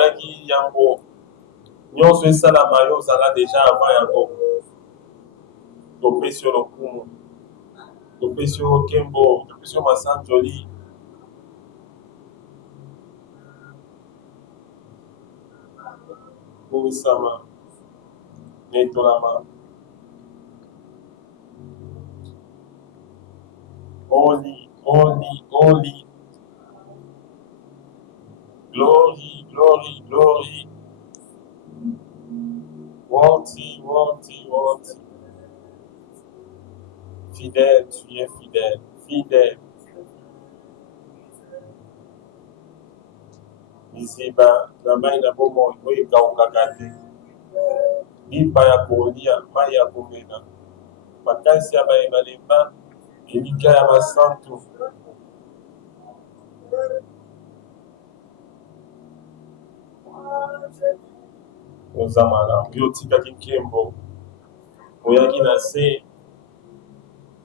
ezalaki yango nyonso esalama yo ozala deja avant yango. Topesi yo lokumu, topesi yo nkembo, topesi yo masanjoli. Bumisama, netolama. Holy, holy, holy. Glory, glory, glory. Worthy, worthy, worthy. Fidèle, tu es fidèle, fidèle. Iziba, na mai na bomo, oye kaukakate. Lipa ya kolia, mai ya komena. Makasi ya baebalemba, elika ya masantu. Ozamala, yo tikaki nkembo. Oyaki na se.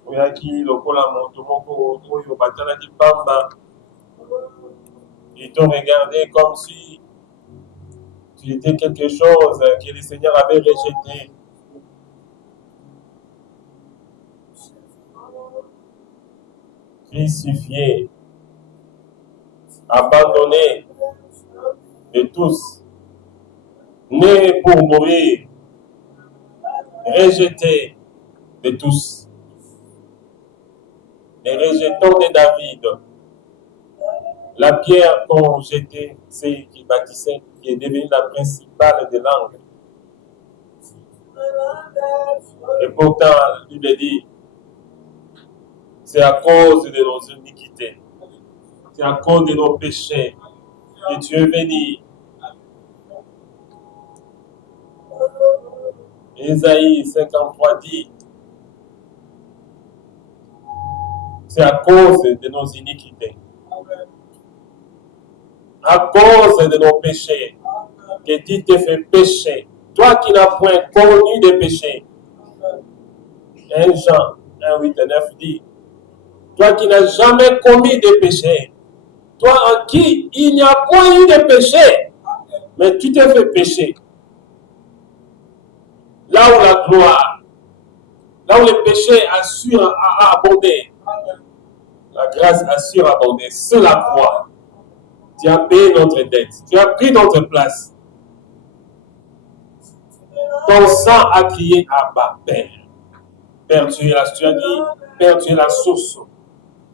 Oyaki lokola moto moko oyo batalaki pamba. Ils t'ont regardé comme si tu étais quelque chose que le Seigneur avait rejeté. Crucifié, abandonné de tous, né pour mourir, rejeté de tous. Les rejetons de David. La pierre qu'ont jetée, c'est qui bâtissait, qui est devenue la principale de l'angle. Et pourtant, il Bible dit, c'est à cause de nos iniquités, c'est à cause de nos péchés que tu es venu. Ésaïe 53 dit, c'est à cause de nos iniquités, à cause de nos péchés, que tu t'es fait pécher. Toi qui n'as point connu de péché. 1 Jean 1, 8 et 9 dit, toi qui n'as jamais commis de péché, toi en qui il n'y a point eu de péché, mais tu t'es fait pécher. Là où la gloire, là où le péché a abondé, la grâce a surabondé sur la croix. Tu as payé notre dette, tu as pris notre place. Ton sang a crié à bas, Père. Père, tu as dit, Père, tu es la source.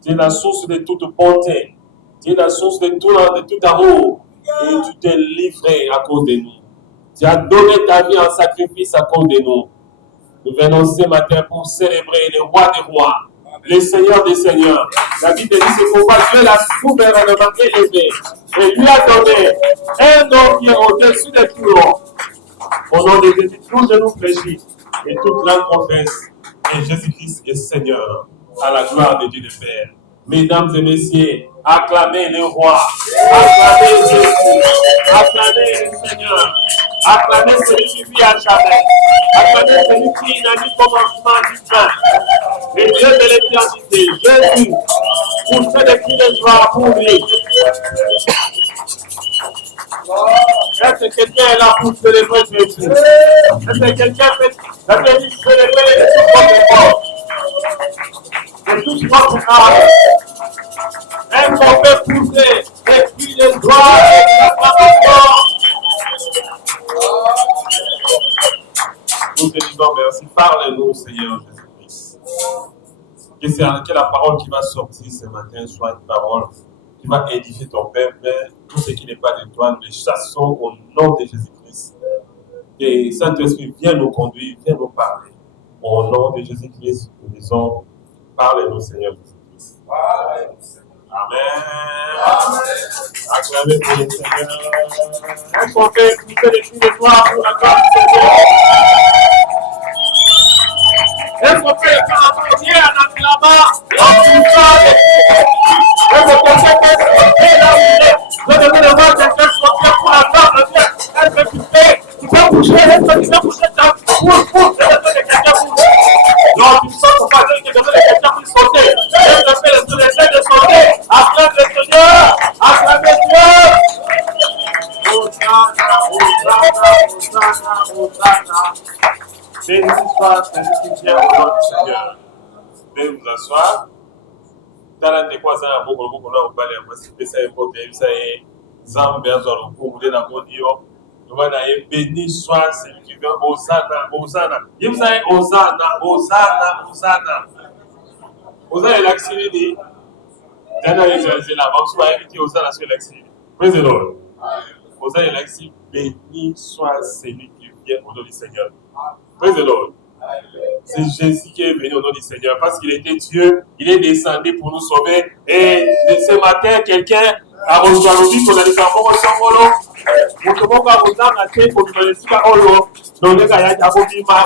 Tu es la source de toute bonté. Tu es la source de tout amour. Et tu t'es livré à cause de nous. Tu as donné ta vie en sacrifice à cause de nous. Nous venons ce matin pour célébrer le roi des rois, le Seigneur des seigneurs. La Bible dit, c'est pourquoi Dieu l'a souverainement élevé et lui a donné un nom qui est au-dessus de tout nom. Au nom de Jésus, tous genoux fléchis et toute langue confesse que Jésus-Christ est Seigneur, à la gloire de Dieu le Père. Mesdames et messieurs, acclamez le roi, acclamez Jésus, acclamez le Seigneur, acclamez celui qui vit à jamais, acclamez celui qui n'a ni commencement ni fin, le Dieu de l'éternité, Jésus, pour faire des cris de joie pour lui. Est-ce que quelqu'un est là pour célébrer Jésus? Est-ce que quelqu'un a venu célébrer de tout votre corps, de toute votre âme? Est-ce qu'on peut pousser des cris de joie et d'acclamation? Nous te disons merci. Parle-nous, Seigneur Jésus-Christ. Que la parole qui va sortir ce matin soit une parole qui va édifier ton peuple. Tout ce qui n'est pas de toi, nous les chassons au nom de Jésus-Christ. Et Saint-Esprit, viens nous conduire, viens nous parler. Au nom de Jésus-Christ, nous disons, parle-nous, Seigneur Jésus-Christ. Amen. Acclamez pour le Seigneur. Est-ce qu'on fait écouter les cris de gloire pour la gloire du Seigneur? Est-ce qu'on peut acclamer en acclamant en poussant les cris? Est-ce que quelqu'un peut se là où il est? Je devais le voir quelqu'un sortir pour la gloire de Dieu. Est-ce que tu peux bouger? Est-ce que tu peux bouger ta bouche? Je devais que quelqu'un bouge. Non, tu sens ton patron qui devait que quelqu'un puisse sauter. Est-ce que fait le soleil de sauter? Acclame le Seigneur! Acclame Dieu! Béni soit celui qui vient au nom du Seigneur. Veuillez vous asseoir. Dans les croisants, à beaucoup de balais, moi, c'est ça, ça est, Zambé, Zoro, pour vous donner la bonne dio. Béni soit celui qui vient, Hosanna, Hosanna. Il vous a Hosanna, Hosanna, Hosanna. Hosanna est l'accéléré. Dana est là, on se va inviter Hosanna sur l'accéléré. Praise the Lord. Hosanna est l'accéléré. Béni soit celui qui vient au nom du Seigneur. Praise the Lord. C'est Jésus qui est venu au nom du Seigneur parce qu'il était Dieu, il est descendu pour nous sauver. Et ce matin, quelqu'un a reçu la vie pour aller faire un peu de solo. Pour que vous ayez un peu pour que vous ayez donc les gars, il y a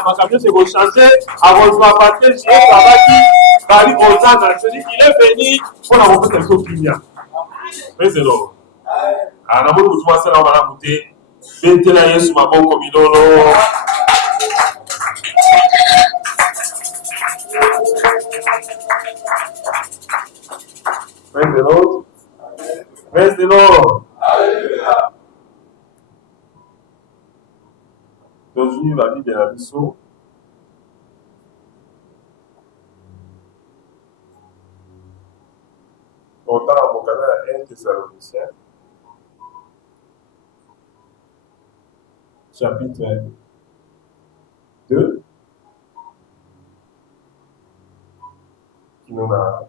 ma camion c'est pour changer. Avant de partir, j'ai travaillé. Il est venu pour la refaire quelque chose qui vient. Praise the Lord. Alors, nous vous trouvons ça là, on va la goûter. Maintenant, Yesu ma bonne comme il Praise the Lord. Praise the Lord. Alléluia. Aujourd'hui, la Bible est la mission. On parle à mon canal à 1 Thessaloniciens, chapitre 2, qui nous a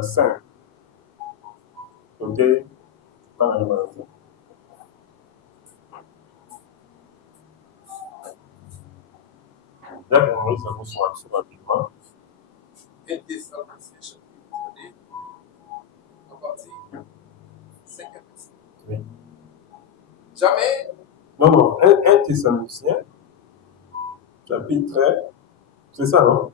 5. Ok? Pas la maladie. Là, on va nous soit rapidement. 1 Thessaloniciens, chapitre 2, à partir 5 à 10. Oui. Jamais. Non, 1 Thessaloniciens, chapitre 3, c'est ça, non?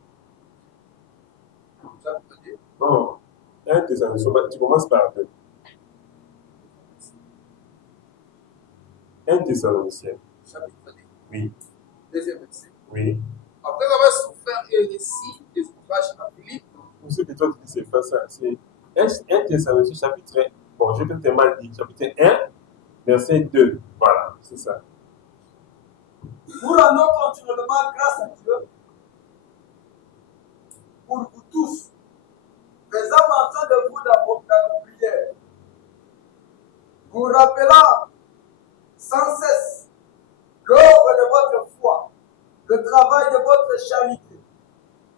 Chapitre 2. Non, 1 Thessaloniciens, tu commences par 2. 1 Thessaloniciens. Chapitre 2. Oui. Deuxième verset. Oui. Après avoir souffert et récit des ouvrages à Philippe. Pour ceux que toi tu dis c'est pas ça, c'est 1 Thessaloniciens, chapitre 1. Bon, je vais peut-être mal dire. Chapitre 1, verset 2. Voilà, c'est ça. Nous rendons continuellement grâce à Dieu pour vous tous, faisant mention de vous dans nos prières, vous rappelant sans cesse l'œuvre de votre foi, le travail de votre charité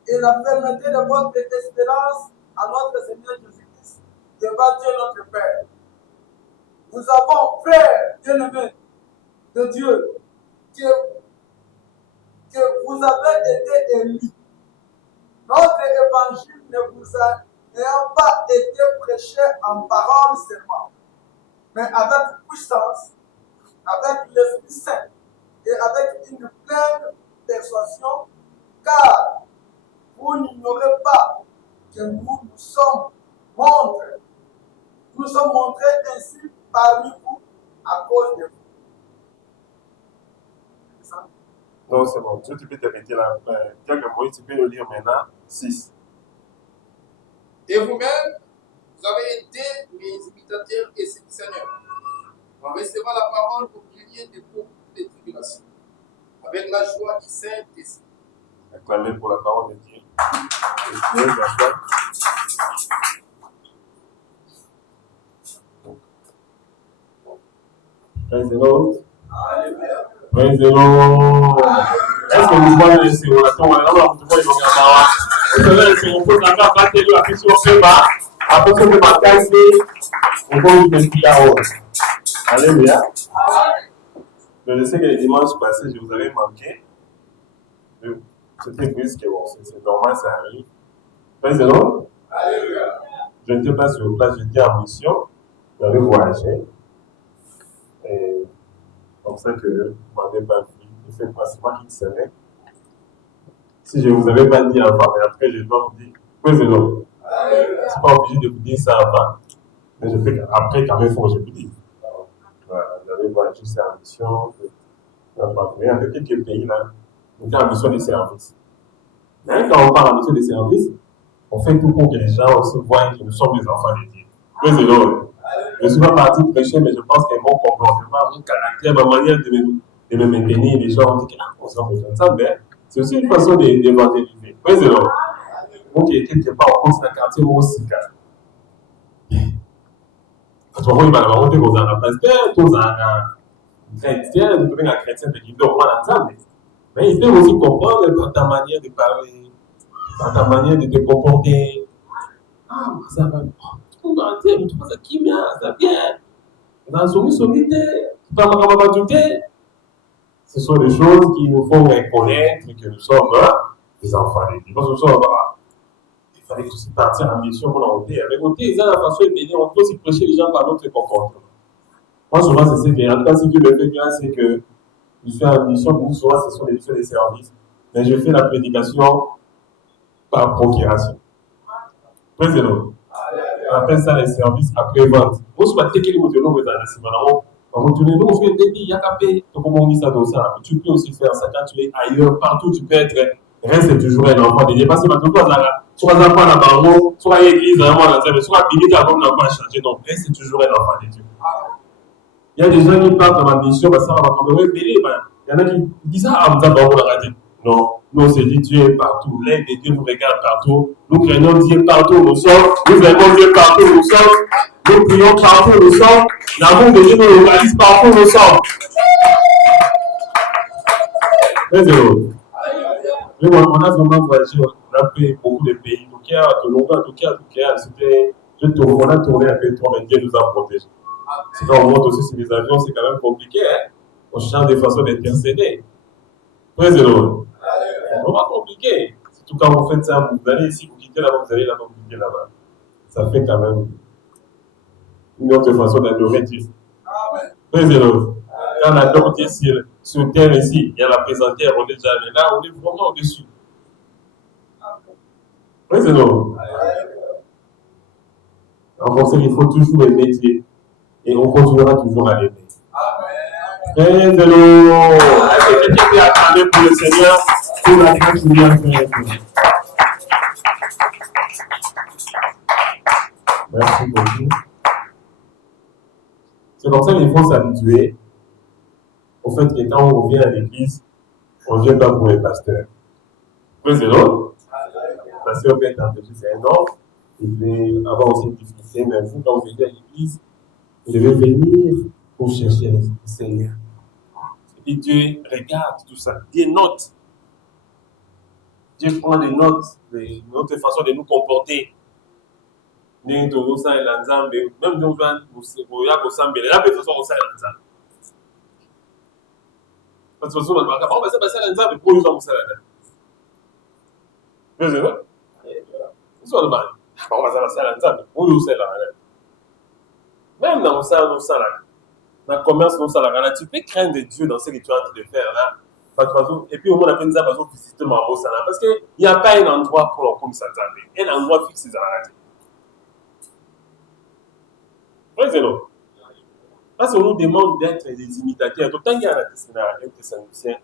et la fermeté de votre espérance à notre Seigneur Jésus-Christ, devant Dieu notre Père. Nous avons, frères bien-aimés de Dieu, que vous avez été élus. Notre évangile ne vous a n'ayant pas été prêché en parole seulement, mais avec puissance, avec l'Esprit Saint et avec une pleine persuasion, car vous n'ignorez pas que nous sommes montrés ainsi parmi vous à cause de vous. C'est ça? Non, c'est bon. Tu peux t'arrêter là. Quelques mots, tu peux le lire maintenant. 6. Et vous-même, vous avez été mes imitateurs et seigneurs, en recevant la parole au milieu de beaucoup de tribulations, avec la joie qui Saint-Esprit. Acclamez pour la parole de Dieu. Et la joie. Praise the Lord. Alléluia. Praise the Lord. Est-ce que vous voyez les simulations? Alors, vous voyez les simulations. Est-ce que les simulations n'ont pas été là, si on fait pas, après ce que vous avez on peut vous dire la hausse. Alléluia. Je sais que les dimanches passés, je vous avais manqué. C'était triste que bon, c'est normal, ça arrive. Praise the Lord. Alléluia. Je n'étais pas sur place, j'étais en mission. J'avais voyagé. Et comme ça que vous m'avez pas vu. C'est pas qui le savait. Si je ne vous avais pas dit avant, mais après je dois vous dire, praise the Lord. Je ne suis pas obligé de vous dire ça avant. Mais je fais après quand même, il faut que je vous dise. Voilà, j'avais voyagé en mission. Il y a quelques pays là, on était en mission de service. Mais quand on parle en mission de service, on fait tout pour que les gens aussi voient que nous sommes les enfants de Dieu. Praise the Lord. Je ne suis pas parti prêcher, mais je pense qu'ils vont comprendre. Mon caractère, ma manière de de me maintenir. Les gens ont dit, ah, on s'en besoin de ça, mais c'est aussi une façon d'évangéliser. Praise the Lord. Donc, quelque part, on pense dans le quartier aussi. Quand on va avoir des pasteur, tous en chrétien, nous devons être chrétien de l'Église, on va l'entendre. Mais il peut aussi comprendre par ta manière de parler, par ta manière de te comporter. Ah, ça va. Tu vois ça qui vient, ça vient. Dans son sommité, tu vas m'abattuter. Ce sont des choses qui nous font reconnaître que nous sommes des enfants de Dieu. Parce que nous sommes il fallait que se partir en mission pour l'envoyer. Avec côté, ils ont la façon de venir, on peut aussi prêcher les gens par notre comportement. Moi, souvent, c'est ce que, en tout cas, si Dieu me fait grâce, c'est que je suis en mission, pour nous, souvent, ce sont des missions de service. Mais je fais la prédication par procuration. Président. On appelle ça les services après-vente. Moi, je vais te dire que nous avons retourner, nous, on fait des pays, il y a qu'à payer. Donc, on met ça dans ça. Tu peux aussi faire ça quand tu es ailleurs, partout, tu peux être. Reste toujours un enfant de Dieu. Parce que tu vas pas la barreau, soit l'église, vraiment, soit biblique, comme on n'a pas changé. Donc, reste toujours un enfant de Dieu. Il y a des gens qui partent dans ma mission, parce que ça va comme oui, il y en a qui disent ah, on va regarder. Non, nous on se dit Dieu est partout. L'aide de Dieu nous regarde partout. Nous craignons Dieu partout où nous sommes. Nous aimons Dieu partout où nous sommes. Nous prions partout où nous sommes. L'amour de Dieu nous réalise partout où nous sommes. Très heureux. On a vraiment voyagé, on a fait beaucoup de pays. Toukia, on a tourné un peu trop, mais Dieu nous a protégés. C'est quand on monte aussi sur les avions, c'est quand même compliqué. Hein? On change des façons d'intercéder. Très heureux. C'est vraiment compliqué. Surtout quand vous faites ça, vous allez ici, vous quittez là-bas, vous allez là-bas, vous quittez là-bas. Ça fait quand même une autre façon d'adorer Dieu. Très heureux. Quand on adore Dieu sur terre ici, il y a la présentière, on est déjà là, on est vraiment au-dessus. Très heureux. En français, il faut toujours aimer Dieu. Et on continuera toujours à l'aimer. Très heureux. Est-ce que quelqu'un peut acclamer pour le Seigneur pour la grâce qu'il vient faire? Merci beaucoup. C'est comme ça qu'il faut s'habituer au fait que quand on revient à l'église, on ne vient pas pour les pasteurs. Très heureux. Le pasteur peut être empêché, c'est un homme. Il peut avoir aussi une difficulté, mais vous, quand vous venez à l'église, vous devez venir pour chercher le Seigneur. Et Dieu regarde tout ça. Dieu note. Dieu prend des notes de notre façon de nous comporter. Même nous, ça est l'ensemble. Même nous, nous, y a qu'au sambe. La façon, on s'est l'ensemble. Parce que souvent, on va dire, c'est passé l'ensemble, pour nous, on s'est l'ensemble. Vous savez? Nous sommes là. On va passer l'ensemble, pour nous, c'est l'ensemble. Même dans ça, nous, ça, là. Dans le commerce, nous, ça, là. Tu peux craindre Dieu dans ce que tu es en train de faire, là. Et puis, au moins, on a fait ça parce qu'on visite ma route, là. Parce qu'il n'y a pas un endroit pour l'on comme ça, un endroit fixe, dans la radio. Oui, c'est non. Parce qu'on nous demande d'être des imitateurs. Tout le temps, il y a un Thessaloniciens.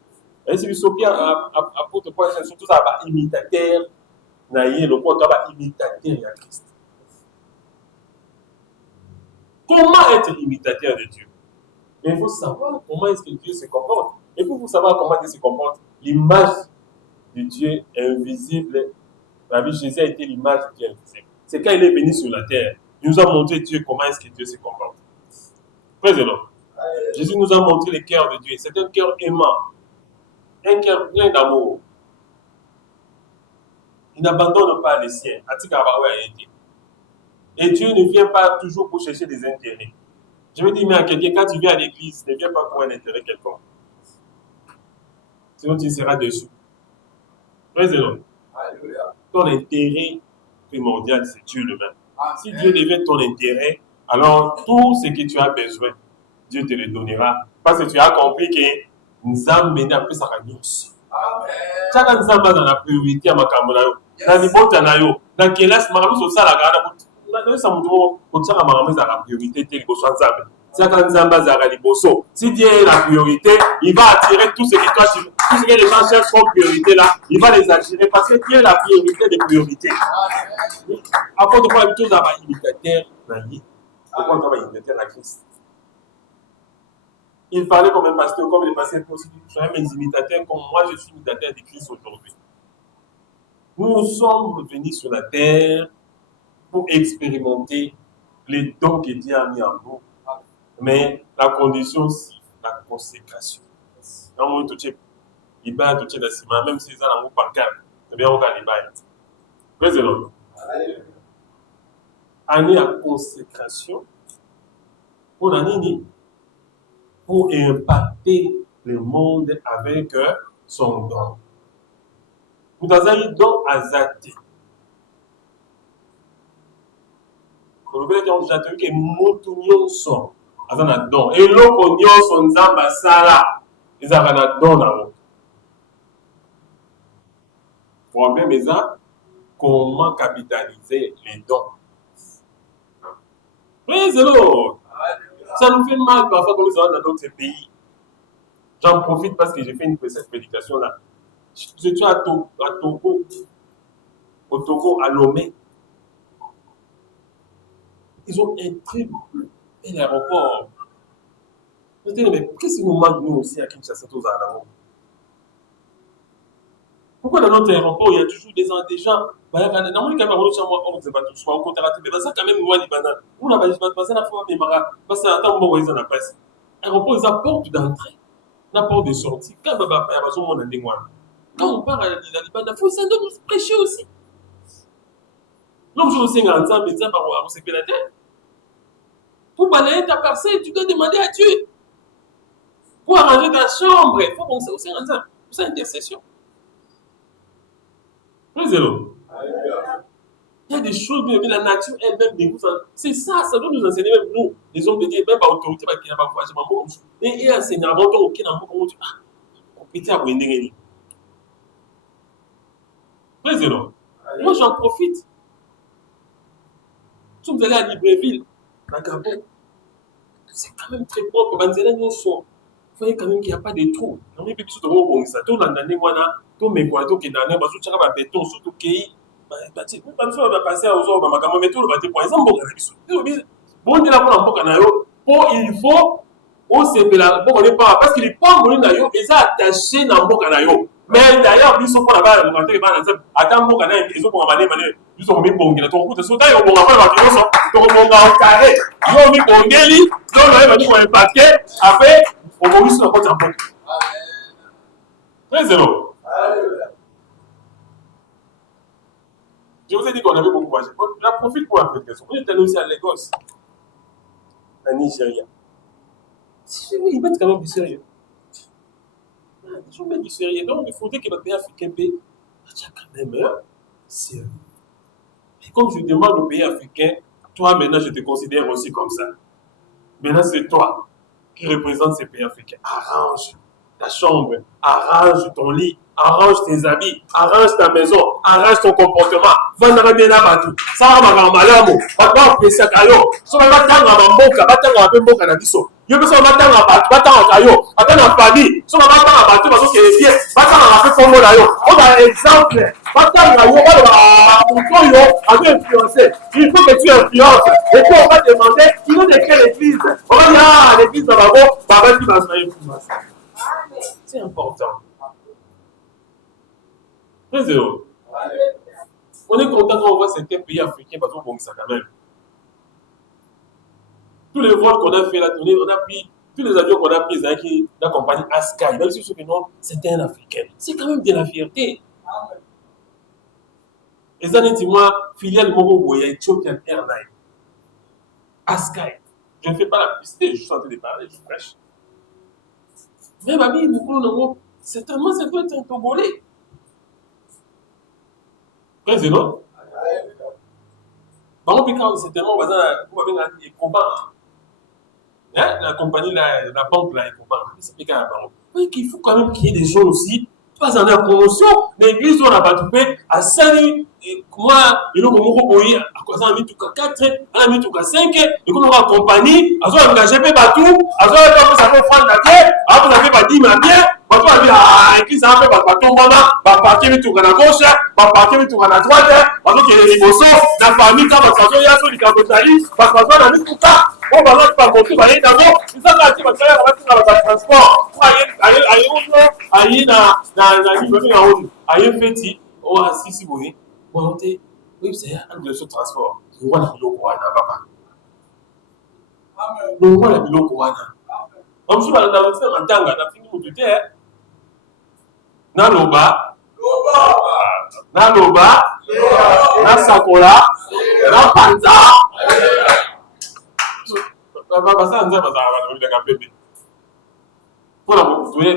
Et c'est ce qui apporte quoi, surtout ça va imitateur. Le quoi, ça va imitateur de Christ. Comment être imitateur de Dieu? Mais il faut savoir comment est-ce que Dieu se comporte. Et pour vous savoir comment Dieu se comporte, l'image de Dieu invisible, la vie de Jésus a été l'image de Dieu invisible. C'est quand il est venu sur la terre, il nous a montré Dieu comment est-ce que Dieu se comporte. Président, Jésus nous a montré le cœur de Dieu. C'est un cœur aimant, un cœur plein d'amour. Il n'abandonne pas les siens. Et Dieu ne vient pas toujours pour chercher des intérêts. Je veux dire, mais à quelqu'un, quand tu viens à l'église, ne viens pas pour un intérêt quelconque. Sinon, tu seras déçu. Président, ton intérêt primordial, c'est Dieu lui-même. Si Dieu devient ton intérêt, alors tout ce que tu as besoin, Dieu te le donnera. Parce que tu as compris que nous avons mené un peu sa réunion. Chaque nous avons dans la priorité à ma camarade. Dans les bottes à Nayo, dans quelle est-ce que nous sommes à la garde? Nous sommes à la priorité telle que soit Zambé. Si Dieu est la priorité, il va attirer tout ce que les gens cherchent comme priorité là, il va les attirer parce que Dieu est la priorité des priorités. Après, on va tout avoir imitateur, pourquoi on va imitateur à Christ? Il parlait comme un pasteur, comme les pasteurs aussi. Soyez mes imitateurs, comme moi je suis imitateur de Christ aujourd'hui. Nous sommes venus sur la terre pour expérimenter les dons que Dieu a mis en nous. Mais la condition, c'est la consécration. Dans le moment il va toucher la ciment, même si ça n'a pas de calme. C'est bien, on va les bailler. Président. Année à consécration. Pour l'année, pour impacter le monde avec son don. Vous avez un don à Zate. Vous avez déjà vu que Moutunion sont. Ils ont un don. Et l'Okonio sont Zambasala. Ils ont un don dans l'autre. Pour bien, mais ça, comment capitaliser les dons? Oui, c'est l'autre. Ça nous fait mal parfois comme ça dans d'autres pays. J'en profite parce que j'ai fait cette prédication là. Je suis à Togo, au Togo, à Lomé. Ils ont un très bel aéroport. Je me dis, mais qu'est-ce qui nous manque nous aussi à Kinshasa, tous à l'aéroport? Pourquoi dans notre aéroport, il y a toujours des gens, dans le cas où on ne sait pas tout, soit on compte rater, mais ça quand même, moi, les bananes. On a pas ça la fois, mais parce que attends, on va voir la presse. L'aéroport, ils apportent d'entrée, n'apporte de sortie. Quand on va faire, on a des mois. Quand on part à la Libane, il faut ça nous prêcher aussi. L'homme, je sais ensemble, mais ça, par où on s'est fait la tête. Pour balayer ta parcelle, tu dois demander à Dieu. Pour arranger ta chambre, il faut penser aussi ensemble. C'est une intercession. Il y a des choses, mais la nature elle-même dégoûte. C'est ça, ça doit nous enseigner, même nous, les hommes de Dieu, même par autorité, qui n'a pas voyagé, et enseigner avant qu'on ait un mot, on peut dire à Wendengeli. Président, moi j'en profite. Si vous allez à Libreville, à Gabon, c'est quand même très propre. Vous voyez quand même qu'il n'y a pas de trous. On est plus de bon, ça tourne en année, voilà. Tout mes poids, qui est dans parce que tu as béton, surtout qui pas sûr de passer aux autres, mais tout le bâti pour exemple, bon, il faut on s'est là, bon, on n'est pas parce qu'il n'est pas mourir d'ailleurs, ils sont attachés dans le canaillot. Mais d'ailleurs, ils sont pas là-bas, ils sont attends, bon, ils ont pour amener, ils ont mis bon, ils ont mis sauté, ils ont mis carré, ils ont mis bon, ils ont mis un paquet, après, on va sur la porte en porte. Très zéro. Je vous ai dit qu'on avait beaucoup voyagé. J'en profite pour la prédication. On était aussi à Lagos, en Nigeria. Ils mettent quand même du sérieux. Ils mettent du sérieux. Donc, il faudrait que notre pays africain paye quand même sérieux. Et comme je demande aux pays africains, toi maintenant je te considère aussi comme ça. Maintenant c'est toi qui représente ces pays africains. Arrange ta chambre, arrange ton lit, arrange tes habits, arrange ta maison, arrange ton comportement. Va bien là tout. Ça va malamu. Va pas apprécier kayo. So va tanga mboka, va tanga pe mboka na biso. Yo beso va tanga ba, va tanga kayo, va tanga famille. So va tanga ba tout parce que les pieds, va tanga pe kombo na yo. On a exemple. Va tanga yo, va pour yo, avec influencer. Il faut que tu influences. Et puis on va demander, il faut de quelle église. On va dire ah, l'église de Babo, Baba qui va se influencer. C'est important. Très heureux. On est content quand on voit certains pays africains parce qu'on bon ça quand même. Tous les vols qu'on a fait la tournée, on a pris, tous les avions qu'on a pris avec la compagnie Askai, même si ceux qui non, c'était un Africain. C'est quand même de la fierté. Et ça, dis-moi, filiale Moro, il y a Ethiopian Airlines. Askai. Je ne fais pas la publicité, je suis en train de parler, je prêche. Mais ma vie, nous, certainement, ça doit être un Togolais. Président. Par contre, c'est tellement basé dans les combats. La compagnie, la banque, là, les combats. C'est piqué à la banque. Oui, qu'il faut quand même qu'il y ait des gens aussi. Pas en la promotion. L'église, on n'a pas tout fait. À 5 moi, il y a à quoi ça a mis tout à 4, on a mis tout à 5, et qu'on aura compagnie, à ce qu'on a engagé pas tout, à ce qu'on a fait ça fait prendre la terre, à ce qu'on a fait pas 10 mais bien, à ce bato babi église ape bato batombama baparke mituka na gauche baparke mituka na droite bazokende liboso na famille ka bato bazoya so likambo ezali bato baza na mituka oyo bazaki bamotu baye nango ezaka ati basalaka batinga batransport aye oyo aye na liboso na oyo aye feti oyo asisi boye oyo te oyebisa angleso transport longwa na biloko wana papa longwa na biloko wana bamosusu balanda batina matanga na fini motu te naloba nasakola napanza basala nzambe bazalaka balobelaka pepe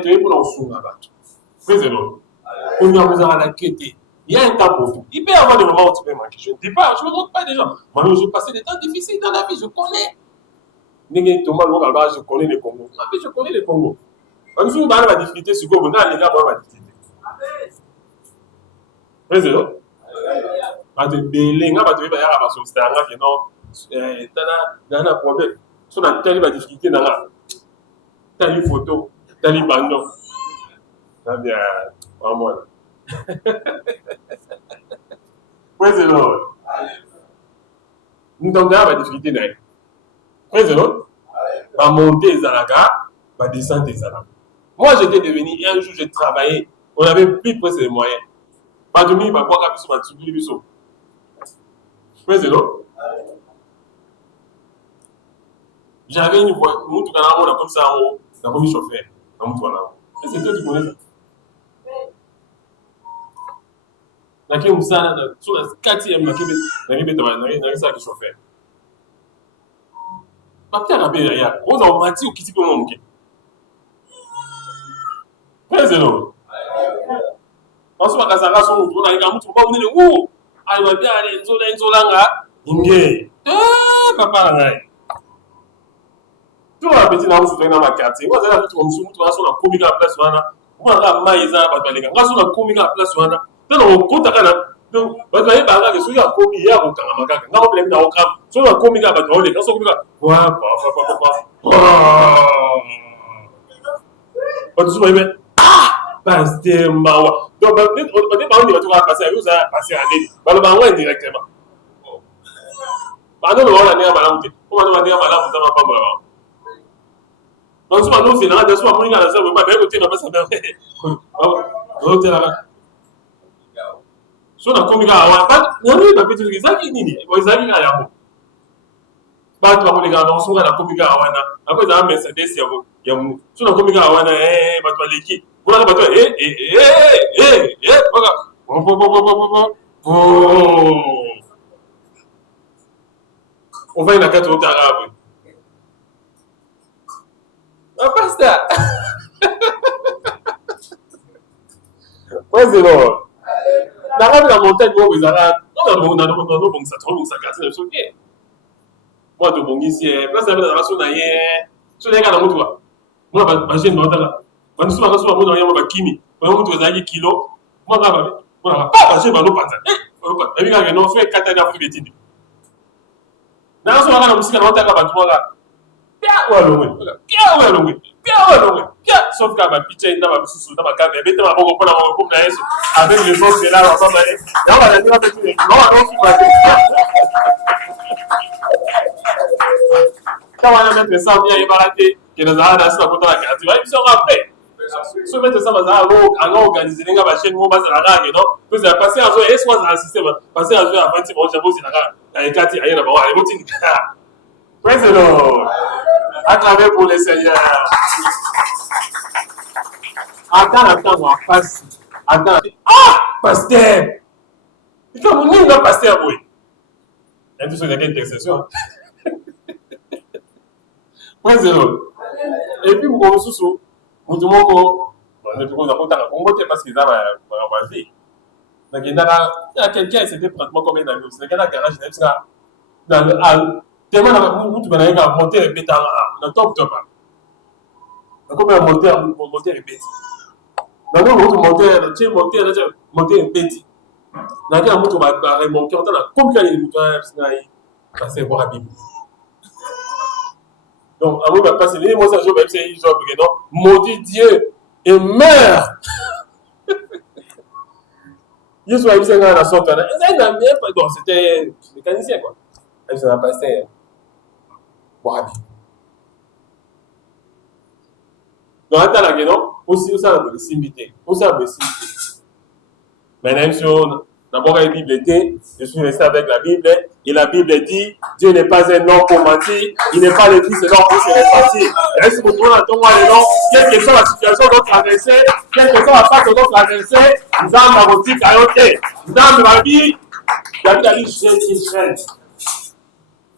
toye mpona kosunga bato prezelo konyango ezalaka na kete. Il y a un temps pour tout. Il peut y avoir des moments où tu peux manquer. Je ne dis pas, je ne me montre pas des gens. Moi, je passais des temps difficiles dans la vie, je connais. Je connais les Congos. Je connais les Congos. Quand nous avons la difficulté, c'est quoi? On a les gars, on a la difficulté. Président. Quand tu es belé, quand tu es belé, tu as un problème. Si on a telle difficulté, tu as une photo, tu as une bande. Ça vient, vraiment. Praise the Lord. Nous avons la difficulté. Praise the Lord. Ma montée est Zalaga, ma descente est Zalaga. Moi, j'étais devenu, un jour, j'ai travaillé. On n'avait plus presque les moyens. Pas de nuit, ma boîte a pu se mettre sur le bureau. Praise the Lord. J'avais une voix, nous, tout à l'heure, comme ça, on a commis chauffeur. Est-ce que toi, tu connais ça? Naki musana na sur la 4e naki ça qui chauffeur. Bakta na bela ya. Oza omati okiti pe momuke. Praise the Lord. Ensuite bakazanga so mutu na ika mutu ba munene wo. Ayi ba bia ale nzola nga inge. Papa ngai. Tu vas petit na mutu na makati. Oza na mutu mutu na so na komika place wana. Mwana maiza ba balenga. Ngaso na komika place wana. Donc, on compte à la. Donc, vous avez parlé de ce qui a commis hier au Kanamaka. Quand on blâme au Kam, sur la commis à Baton, les gens sont comme ça. Ah, pasteur Mawa. Donc, on va passer à vous, ça va passer à l'année. On va envoyer directement. Pardon, on va aller à Malam. On va aller à Malam, on va pas mal. Donc, si on fait là, soit on va on va bien côté, on va s'amuser. So na komika awa nani ba petu zaki nini wazaki na yabo ba tu akoleka na songa na komika awa na akoza Mercedes ya so na komika awa na ba tu aleki kuna ba tu baka on va na kato arabe pasteur praise the Lord. Dans la montagne, on vous a bon ça trop ça casse le soutien. Moi de bon ici, place de la nation d'ailleurs, sur les gars dans toi. Moi ma chaîne dans là. Quand nous sommes dans la kimi, on vous a dit kilo. Moi pas passer dans l'eau pas ça. Et puis quand on fait 4 ans de petit. Dans ce moment là, musique dans ta battre là. Bien, sauf qu'à ma pitcher dans ma sous dans ma cave, mais dans ma bonne comme la S avec les autres c'est là ensemble. Là on va dire avec les quand on va mettre ça bien ébaraté que nous allons dans la côté la carte. Ils sont rappelés. So mettre ça en organiser les gars chaîne mo base la rage non. Puis ça passer à jouer soit dans le système passer à jouer à 20 bon j'avoue c'est la carte ailleurs là-bas allez continue. Praise the Lord. Acclamez pour le Seigneur. Attends, on passe. Attends. Ah, pasteur. Il faut mon nom, pasteur, oui. Il y a tout sur laquelle intercession. Praise the Lord. Et puis, vous avez sous vous demandez on ne peut pas compter parce qu'ils ont ma vie. Donc, il y a quelqu'un qui s'était pratiquement comme un ami. C'est quelqu'un qui a garage, dans le tellement vous avez monté et pété dans top top. Donc, on a monté et pété. Donc, on a monté et pété. Donc, on a remonté, on a compris les moutons, parce que voir la Bible. Donc, à vous, passer les mots, ça joue, même si ils ont non, maudit Dieu et meurt. Yesu a dit que la sorte, c'était mécanicien quoi. Il s'en a passé. Wabi. Donc attends là, non? Aussi ça le simité. Aussi ça le simité. Maintenant sur d'abord la Bible était, je suis resté avec la Bible et la Bible dit Dieu n'est pas un homme pour mentir, il n'est pas le fils de l'homme pour se répartir. Et si vous trouvez dans ton nom, quelle que soit la situation dont tu traverses, quelle que soit la façon dont tu traverses, nous avons ma boutique à côté. Nous avons ma vie. David a dit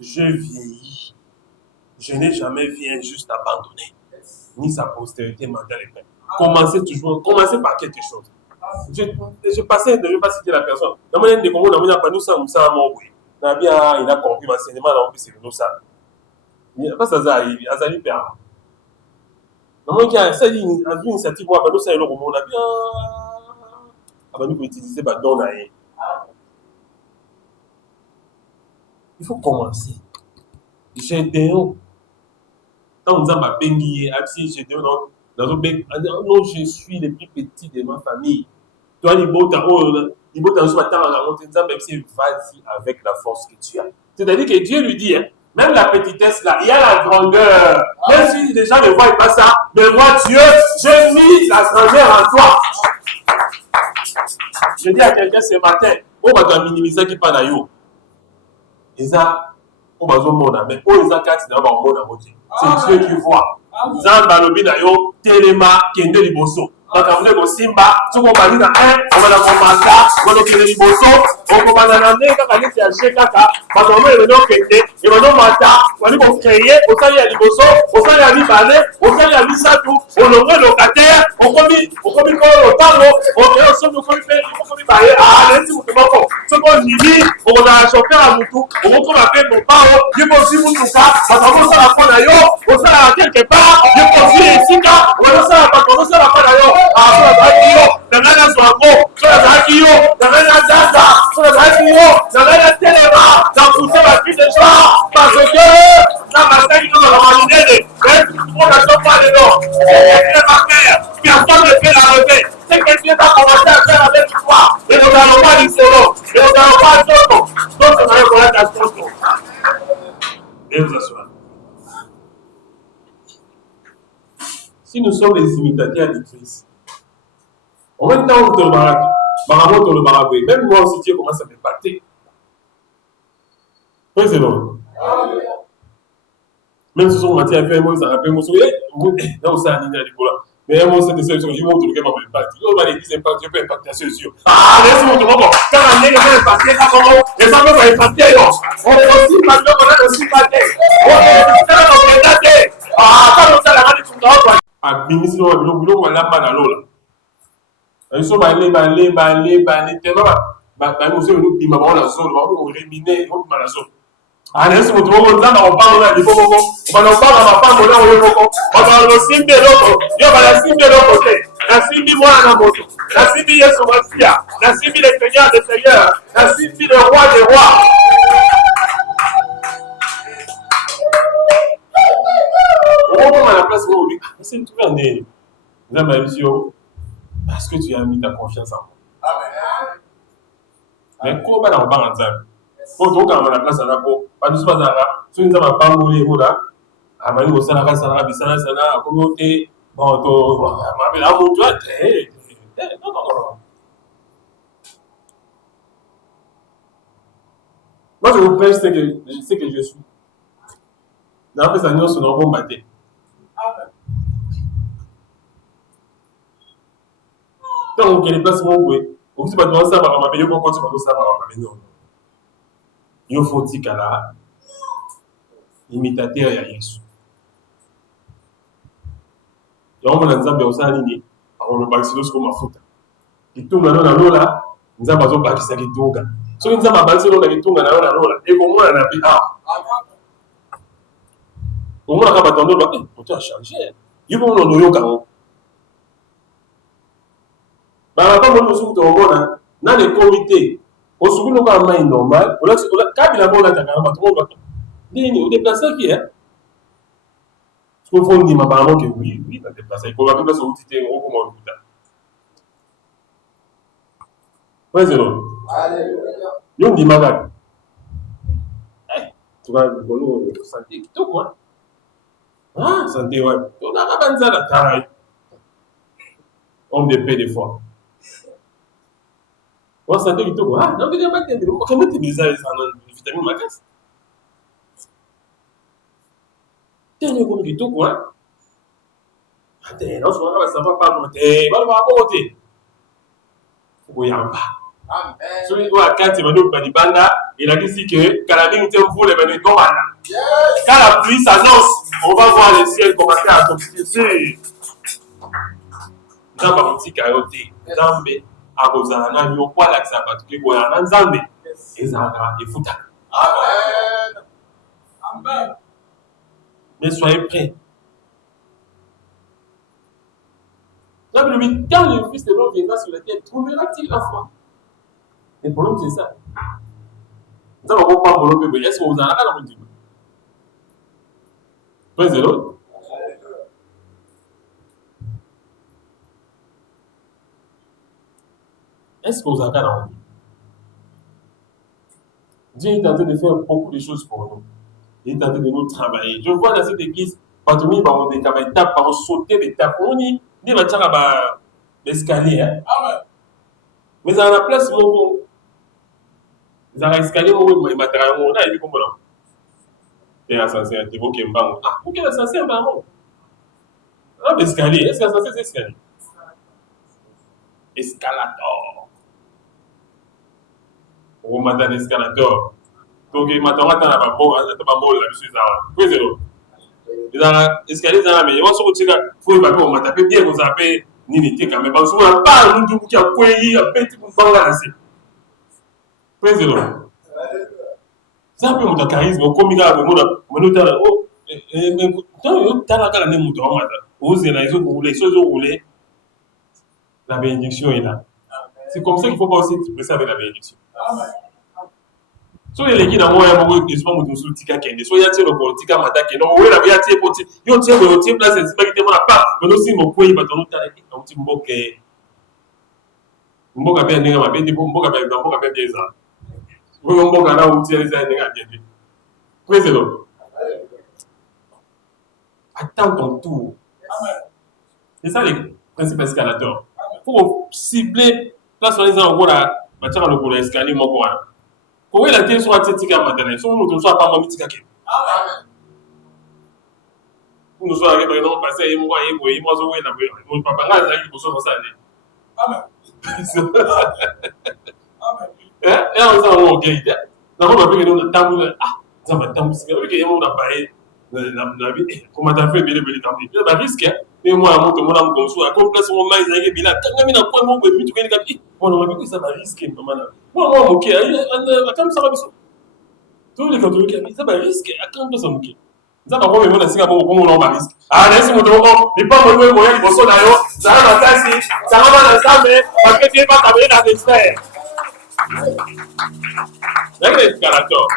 je vieillis. Je n'ai jamais vu un juste abandonné, ni sa postérité mental et peine. Commencez par quelque chose. Je passais, je ne vais pas citer la personne. Dans mon de Congo, dans mon appel, nous sommes ça, il a compris l'enseignement, là, on peut se faire ça. Il n'y a pas ça, Azali Père. Dans mon cas, ça dit, une initiative, nous sommes là, on a bien. Nous pouvons utiliser le don. Il faut commencer. Gédéon. Quand nous avons bengi, Gédéon, non, je suis le plus petit de ma famille. Toi, il faut vas-y avec la force que tu as. C'est-à-dire que Dieu lui dit, hein, même la petitesse là, il y a la grandeur. Même si les gens ne voient pas ça, mais moi, Dieu, j'ai mis la grandeur en toi. Je dis à quelqu'un ce matin, on va minimiser qui parle à yo. Ils ont, on va dire mon ami, on les a quatre dans mon monde à côté. C'est Dieu qui voit. Zan balobi na yo telema kende liboso. Makamule ko simba, tuko bali na on va la komata, on va kende liboso, on va na nde kaka ni ya shekaka, makamule le no kende, et on va mata, on va créer, on va ya liboso, on va ya libane, on va ya misatu, on va locataire, on va ko lo tango, on va so ko pe, on va baye, les ti moko. Ce qu'on dit, on va chauffeur à mutu, on va ko ba pe ko pao, ye ko si mutuka, makamule sa la kona yo, on sa quelque part, ye ko si esika, on sa la patron, sa la kona yo. Personne ne fait la revêt. C'est que Dieu a commencé à faire avec toi. Et nous n'allons pas du solo. Et nous n'allons pas d'autres. Donc, on va voir la chose. Et vous assurez. Si nous sommes les imitateurs de Christ, en même temps, on te le baraque. Même moi aussi, Dieu commence à me battre. Oui, c'est bon. Même si on m'a dit à faire, moi, ça rappelle, moi, là, ça a dit à Nicolas. Mais moi, c'est des solutions, ils vont te le faire, mais pas. On va l'église, Dieu peut impacter à ceux yeux. Ah, laisse-moi te montrer. Quand on est impacté, les enfants vont impacter. On est aussi impacté, on est aussi impacté. On est impacté. Ah, quand on s'est la main du tout, on va. Administrer le boulot, on va la main à l'eau. Ils sont balés, tellement. Nous sommes nous, ils m'ont la zone, on va réminer, on va la zone. Allez, si vous trouvez on parle là, il faut qu'on va en parler à ma femme, on va le simbi de l'autre, il va la simbi de l'autre côté. La simbi, moi, à la moto. La simbi, yes, on va se faire. La simbi, les seigneurs des seigneurs. La simbi, le roi des rois. On va à la place où on dit, c'est une trouvé un nez. Là, ma monsieur, parce que tu as mis ta confiance en moi. Amen. Mais comment on va en dire? Quand on a la place à la peau, pas de ce pas là, si nous avons pas voulu là, avant nous ça la ça la communauté, bon to, mais là mon toi non. Moi je vous prêche ce que je suis. Dans les années sur nos bons matés. Donc il y a des places mon oui. Vous dites pas de ça va m'appeler pour continuer ça va m'appeler non. Il faut dire qu'à la imitateur ya Yesu. Donc on a nzambe osalini, on le bakisilo siko mafuta. Kitunga na lola, nzambe azo bakisa kitunga. So nzambe abakisilo na kitunga na lola, et comment on a pu comment on a pas tendo ba pourtant a changé. Il faut on yoka on. Ba pas mo so to mona na le comité. Au second, on va avoir normal. On a quand il a bon là, tout le monde va. Ni au déplacement qui est. Il faut dire apparemment que oui, oui, t'as déplacé. Il faut appeler ça au titre, on comment on dit. Praise the Lord. Alléluia. Yo dit malade. Tu vas le santé qui tout quoi. Ah, santé ouais. On a pas besoin de travail. On dépend des fois. On santé qui tout quoi. Ah, non, tu n'as pas de temps. Comment tu dis ça les vitamines magas? Tu as comme qui tout quoi. Attends, non, ça va pas monter. Va monter. Faut y en pas. Amen. Celui qui a 4 minutes de banda, il a dit que quand la ligne était au bout, les minutes tombent. Yes. Quand la pluie s'annonce, on va voir le ciel commencer à tomber. Dans ma petite carotte, Zambé, à Bozana, il y a quoi là que ça va tout les Boyana, Zambé, et Zara, et Fouta. Amen. Amen. Mais soyez prêts. Dans le 8, quand le Fils de l'homme viendra sur la terre, trouvera-t-il la foi? Le problème, c'est ça. Nous allons pas pour le est-ce que vous en avez dans le dit? Praise the Lord. Est-ce que vous avez dans le dit? Dieu est en train de faire beaucoup de choses pour nous. Il est en train de nous travailler. Je vois dans cette église, partout où on est capable de sauter des tapes, on y a l'escalier. Amen. Mais dans la place, mon dans l'escalier, on matériel, on a vu comment là. Et l'ascenseur, c'est vous qui me parlez. Ah, pourquoi l'ascenseur, pardon? Ah, l'escalier, est-ce que l'ascenseur, c'est escalier? Escalator. On m'a donné escalator. Donc, il m'a donné la bamboule, la monsieur Zara. Praise the Lord. Escalier, Zara, mais il va se retirer. Il faut que on m'a tapé bien, vous avez n'unité quand même. Parce qu'on n'a pas un nous qui a poigné, a pété pour pas lancer. Praise the Lord. Ça peut être un charisme, comme il y a un monde, on a oh, la bénédiction est là. C'est comme ça qu'il faut pas aussi expresser avec la bénédiction. So les gens dans moi ils sont pas sur tika kende. So ya tiro ko tika matake no we la ya tie poti. Yo tie we tie place c'est pas qui te mona pas. Mais aussi mon point ba tono tala ki on ti mboke. Mboka bien ninga ma bien mboka bien ça. We mboka na uti les ninga bien. Praise the Lord. Attends ton tour. C'est ça les principes escalateurs. Faut cibler place sur les endroits là, ba le pour l'escalier mon quoi. Pour la terre soit tika matane, so nous soit pas tika ke. Amen. Nous soit arrivé non passer moi so we na we. Mon papa nga za ki boso ça ne. Amen. Amen. Eh, on ça on gay. Na on va bien nous tamu ah, ça va tamu c'est que yemo na baé na vie comment t'as fait bien tamu. Il va risque mais moi mon to mon am comme ça comme place mon mais za ke bila kanga mina point mon be mitu keni kapi. On va bien ça va risquer maman. Moi ok, comme ça va bien. Tous les catholiques ça va risquer attends ça ok. Ça va pas me laisser comme on va risque. Ah laisse mon tomo, il pas me moyen il bosso d'ailleurs. Ça va passer, ça va dans ça mais parce que Dieu va t'amener dans l'esprit. Avec les caractères.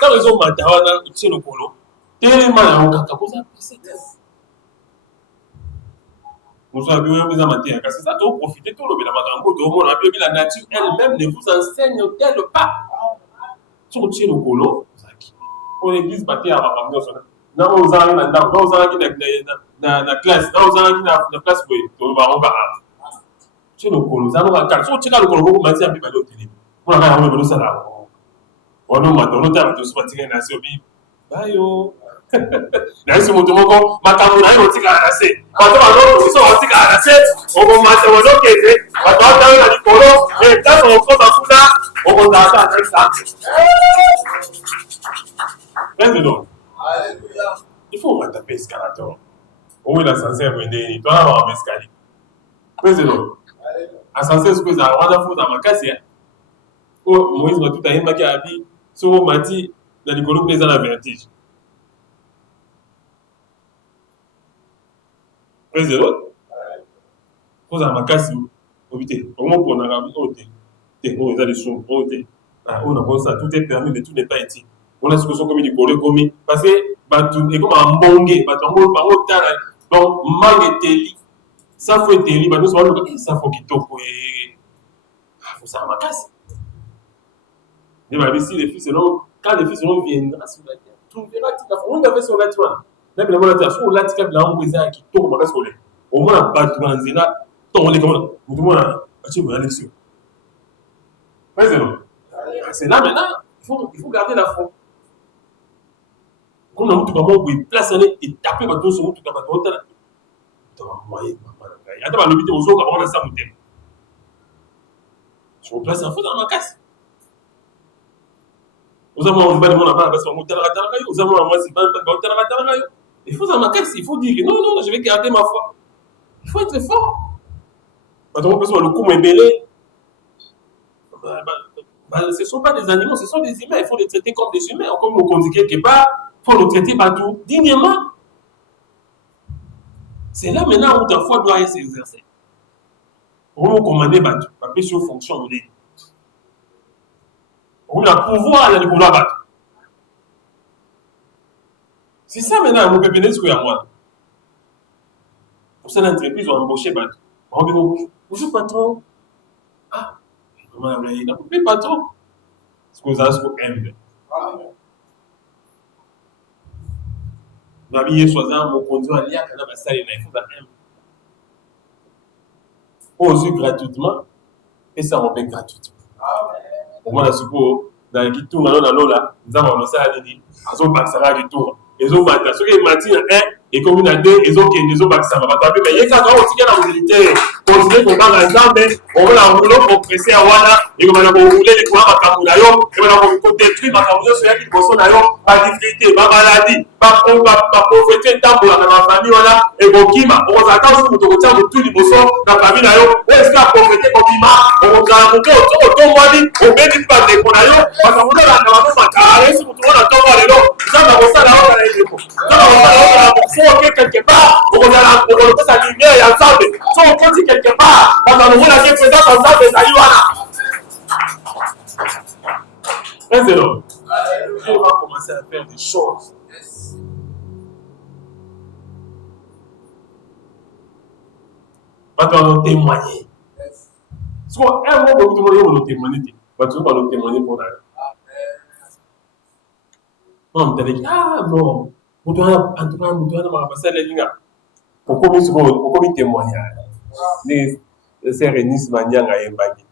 Ça raison matawana c'est le polo. Tellement on kaka cosa c'est. Nous avons bien mis en matière parce que ça doit profiter tout le bien makambo tout le monde a bien la nature elle-même ne vous enseigne tel pas. Sur le polo, on église bâtie à makambo ça. Non, aux gens na classe, non, aux gens na place pour on va. C'est le polo, ça nous va car so tika le polo ko mati a bi ba do télé. On a on le ça là. On nous m'a donné ta to so tika na se obi. Bayo. Na se mo to mo makambo na yo tika na se. Ba to ba do so tika na se. O mo ma se wo do kete. Ba to ta na di polo, e ta so ko ba fuda. O mo da ta na Praise the Lord. Alléluia. Il faut taper escalator. Où est l'ascenseur pour aider? Tu vas avoir un escalier. Praise the Lord. Ascenseur, ce que ça va faire dans ma casse. Moïse m'a tout à l'heure qui a dit, sur le mati, dans les colons présents à la vertige. Praise the Lord. Faut dans ma casse, au moins pour on a rabbi, on a des sons, on a ça, tout est permis, mais tout n'est pas éthique. On a ce que sont comme des collègues commis. Parce que bato et comme un bonge bato bango tala donc mangue teli ça faut teli bato so ba ça faut kitoko et faut ça makasi et bah ici les fils selon quand les fils selon viendra sur la terre trouvera tout à on avait sur la terre na bien la terre sur la terre là on besoin kitoko makasi au moins bato banzela to on les comme tout moi tu me aller sur c'est là maintenant il faut garder la foi. Quand on a tout comme place et taper bateau sur tout comme bateau là. Dans moyen attends le but aux autres on a ça monter. Je vous place en faute dans ma casse. Vous avez un bon là parce qu'on monte à la vous avez moi c'est pas à la il faut dans ma casse, il faut dire que non je vais garder ma foi. Il faut être fort. Bateau parce que le coup est belé. Ce ne sont pas des animaux, ce sont des humains. Il faut les traiter comme des humains. Comme on dit quelque part, il faut les traiter partout dignement. C'est là maintenant où ta foi doit s'exercer. On va commander battu. Parce que sur fonction, on a pouvoir d'aller pouvoir battre. C'est ça maintenant, on peut venir ce qu'il y a moi. Pour ça, l'entreprise a embauché battu. On va dire, bonjour patron. Ah, il n'a pas trop. Ce que vous avez aimé. Ma vie est soixante, mon conduit à l'IA, quand on a ça, il faut aimer. Aussi gratuitement, et ça on fait gratuitement. Au moins, je suppose, dans le tour, nous avons ça à dire, ils ont baxé à tour. Ils ont battu. Ceux qui matin, et comme il y a deux, ils ont baxé à battre. Mais il y a quand aussi la mobilité, continuer pour faire l'ensemble, on va la rouler pour presser à Wana, et on va rouler les courants à Kamoulayo, et on va détruire ma Kamoulayo, sur qui bossent pas difficulté, pas maladie, pas pauvreté, tant pour la famille, voilà, et Bokima, on va attendre sur le côté de tout les bossons, dans la famille, où est-ce que la pauvreté, Bokima, on va monter autour, on bénit pas des Konayo, parce qu'on a la maman, carré, sur tout le monde, attend les lots, ça va ça là, on a les lots. Ça va quelque part, on va sa lumière et ensemble. Si on continue quelque part, on va nous voir la présence ensemble et ça y va. C'est long. On va commencer à faire des choses. On va témoigner. Parce qu'un moment, beaucoup de monde va nous témoigner. On va nous témoigner pour d'ailleurs. On va dire, ah non, on doit passer les lignes. Pourquoi il témoigne? Les sérénistes manières à évaluer.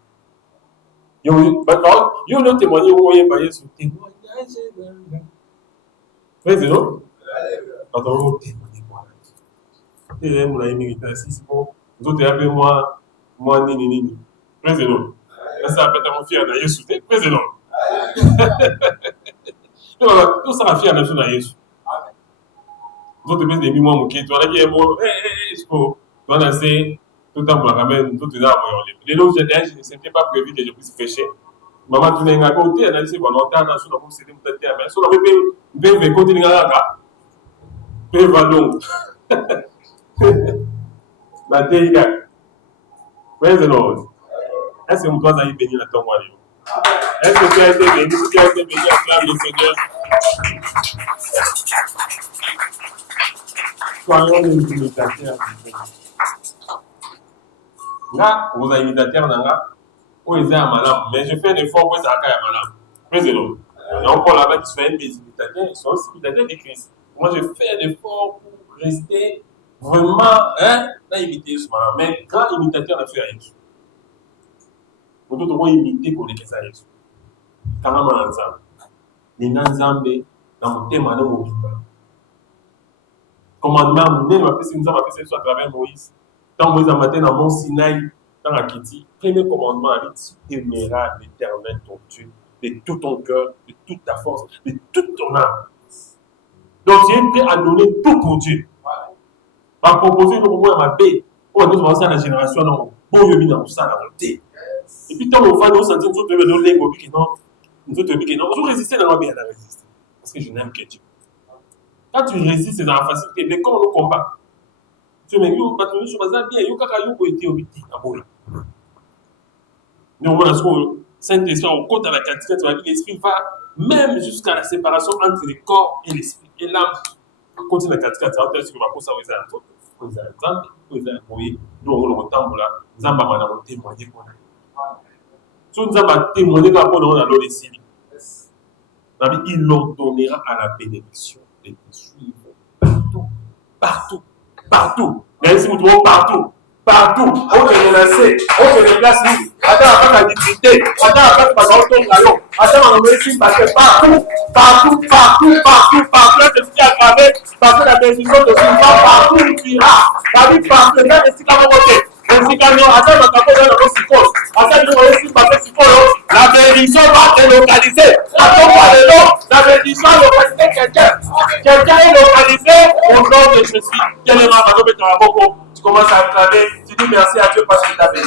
Il y a un témoignage où il y a sur témoignage. Mais c'est non? Attends, on témoigne quoi? Et mon ami, c'est bon. Vous autres, appelez moi, nini. Mais c'est non. Ça peut être mon fier d'ailleurs sous tes. Mais c'est non. Tout ça va fier d'ailleurs Jésus. Vous autres, des mois, mon qui, tu as dit, tu as lancé tout le temps pour la caméra, tout le temps pour les lots, ce n'était pas prévu que je puisse pêcher. Maman, tu n'as pas côté, elle a dit, bon, longtemps, dans ce moment, c'était peut-être, mais sur le bébé, bébé, continuez à la bébé, donc. La délicat. Praise the Lord. Est-ce que vous avez béni la tombe? Est-ce que tu as été béni? Si tu as été béni, acclame le Seigneur. Soyons des imitateurs. Là, vous avez imitateurs dans là, où ils sont à madame. Mais je fais un effort pour ça à madame. Praise the Lord. Et encore là-bas, qui sont des imitateurs, ils sont aussi imitateurs de Christ. Moi, je fais un effort pour rester vraiment, là, imiter ce madame. Mais grand imitateur, on a fait à Jésus. Vous devez imiter pour les Jésus. Quand on est ensemble, les Nanzambé, dans mon thème, on est commandement, nous avons fait ça à travers Moïse. Quand Moïse a matin dans Mont Sinaï, dans la Kiti, premier commandement, tu aimeras l'Éternel ton Dieu de tout ton cœur, de toute ta force, de toute ton âme. Donc tu es prêt à donner tout pour Dieu. Par proposer le moment à ma baie, on va commencer à la génération, non, bon, il y a dans ça, la montée. Et puis, quand on va nous sentir, nous devons nous léguer, nous devons nous résister dans la vie à la résister. Parce que je n'aime que Dieu. Quand tu résistes, c'est dans la facilité. Mais quand on nous combat, tu me dis, on va te dire, bien, il y a un peu été obéi. Mais on va le Saint-Esprit, on compte à la quantité, tu vas dire, l'Esprit va même jusqu'à la séparation entre le corps et l'esprit. Et là, on continue à katika théâtre sur ma course à Weza Antoine. Weza Antoine, Weza Antoine, nous on le retend là, Zamba m'a témoigné pour nous. Si nous avons témoigné pour nous, on a l'eau des signes. Il leur donnera à la bénédiction de te suivre partout, partout, partout. Même si vous trouvez partout, partout. On te menace, on te déplace libre. Attends, la dignité, attends, pas dans ton galon. Attends, on me dit parce que partout, partout, partout, partout, partout, là, je suis aggravé, parce que la bénédiction de ce partout, tu iras. La vie partout, là, c'est la volonté. La bénédiction va te localiser. La bénédiction va localiser quelqu'un. Quelqu'un est localisé au nom de Jésus. Tu commences à acclamer, tu dis merci à Dieu parce qu'il t'a béni.